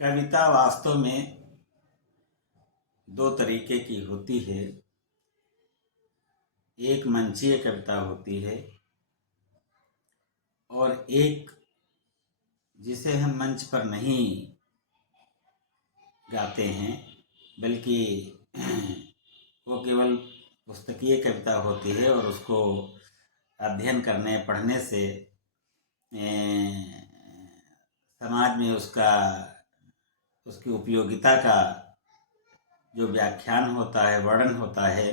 कविता वास्तव में दो तरीके की होती है। एक मंचीय कविता होती है और एक जिसे हम मंच पर नहीं गाते हैं बल्कि वो केवल पुस्तकीय कविता होती है और उसको अध्ययन करने पढ़ने से समाज में उसकी उपयोगिता का जो व्याख्यान होता है, वर्णन होता है,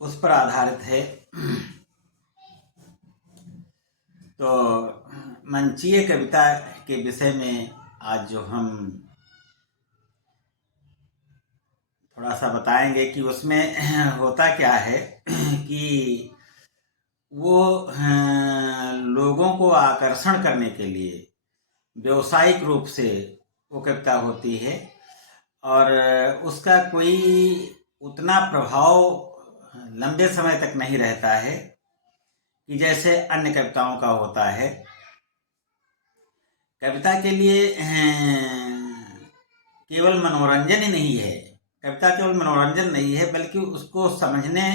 उस पर आधारित है। तो मंचीय कविता के विषय में आज जो हम थोड़ा सा बताएंगे कि उसमें होता क्या है कि वो लोगों को आकर्षण करने के लिए व्यावसायिक रूप से वो कविता होती है और उसका कोई उतना प्रभाव लंबे समय तक नहीं रहता है कि जैसे अन्य कविताओं का होता है। कविता के लिए केवल मनोरंजन ही नहीं है, कविता केवल मनोरंजन नहीं है बल्कि उसको समझने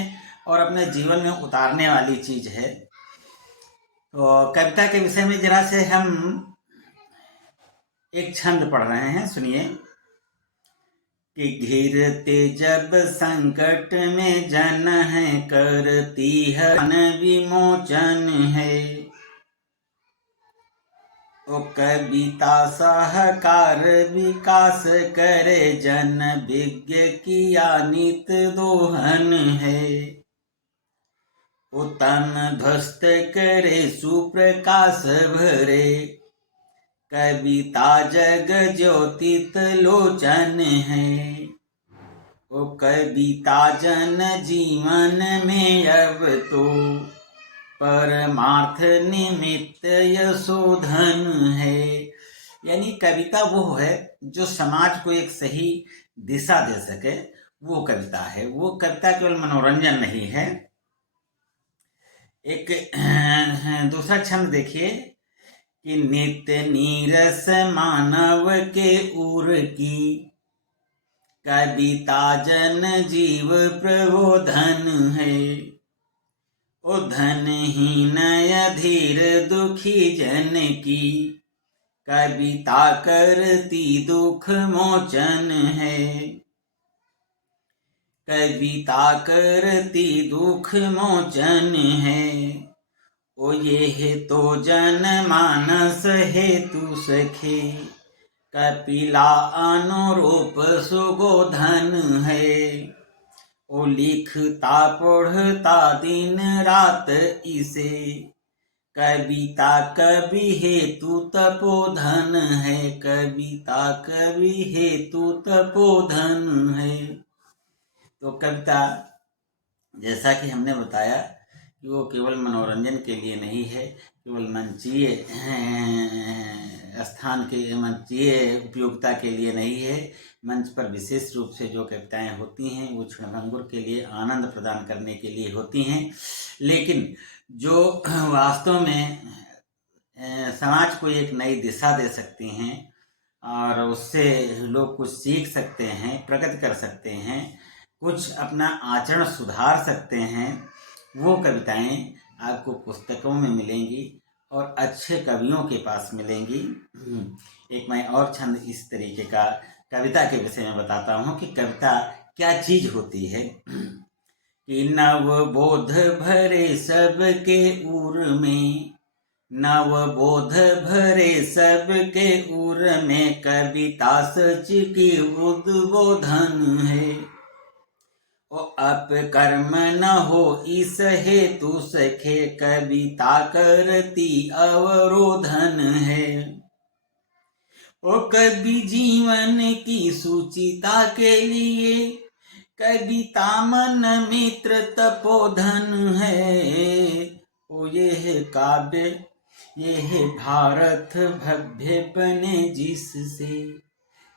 और अपने जीवन में उतारने वाली चीज है। तो कविता के विषय में जरा से हम एक छंद पढ़ रहे हैं, सुनिए कि घिरते जब संकट में जन है, करती है विमोचन है। ओ कविता सहकार विकास करे, जन विज्ञ किया नित दोहन है। ओ तन ध्वस्त करे सुप्रकाश भरे, कविता जग ज्योतित लोचन है। ओ कविता जन जीवन में अब तो परमार्थ निमित्त यशोधन है। यानी कविता वो है जो समाज को एक सही दिशा दे सके, वो कविता है। वो कविता केवल मनोरंजन नहीं है। एक दूसरा छंद देखिए कि नित्य नीरस मानव के उर की, कविता जन जीव प्रबोधन है। ओ धनहीन अधीर दुखी जन की, कविता करती दुख मोचन है। कविता करती दुख मोचन है। ओ ये तो जन मानस हेतु सखे, कपिला अनुरूप सुगोधन है। ओ लिखता पढ़ता दिन रात इसे, कविता कवि हेतु तपोधन है। कविता कवि हेतु तपोधन है। तो कविता जैसा कि हमने बताया कि वो केवल मनोरंजन के लिए नहीं है, केवल मंचीय स्थान के मंचीय उपयोगिता के लिए नहीं है। मंच पर विशेष रूप से जो कविताएं होती हैं वो क्षणभंगुर के लिए आनंद प्रदान करने के लिए होती हैं, लेकिन जो वास्तव में समाज को एक नई दिशा दे सकती हैं और उससे लोग कुछ सीख सकते हैं, प्रगति कर सकते हैं, कुछ अपना आचरण सुधार सकते हैं, वो कविताएं आपको पुस्तकों में मिलेंगी और अच्छे कवियों के पास मिलेंगी। एक मैं और छंद इस तरीके का कविता के विषय में बताता हूँ कि कविता क्या चीज होती है। कि नव बोध भरे सबके उर में, नव बोध भरे सबके उर में, कविता सच की उद्बोधन है। ओ अपकर्म न हो इस हेतु सखे, कविता करती अवरोधन है। ओ कवि जीवन की सुचिता के लिए, कविता मन मित्र तपोधन है। ओ ये काव्य ये भारत भव्य बने जिससे,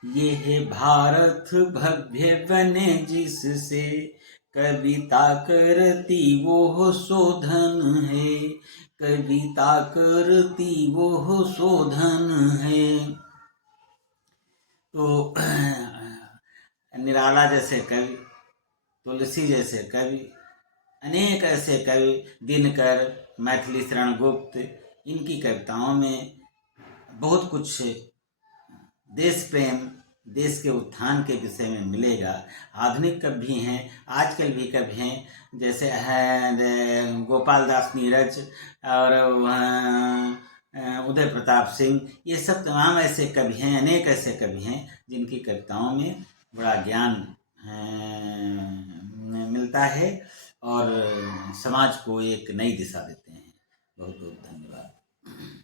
ये भारत भव्य बने जिससे, कविता करती वो शोधन है। कविता करती वो शोधन है। तो निराला जैसे कवि, तुलसी जैसे कवि, अनेक ऐसे कवि, दिनकर, मैथिली शरण गुप्त, इनकी कविताओं में बहुत कुछ देश प्रेम, देश के उत्थान के विषय में मिलेगा। आधुनिक कवि भी हैं, आजकल भी कवि हैं, जैसे है गोपाल दास नीरज और उदय प्रताप सिंह, ये सब तमाम ऐसे कवि हैं, अनेक ऐसे कवि हैं जिनकी कविताओं में बड़ा ज्ञान मिलता है और समाज को एक नई दिशा देते हैं। बहुत बहुत धन्यवाद।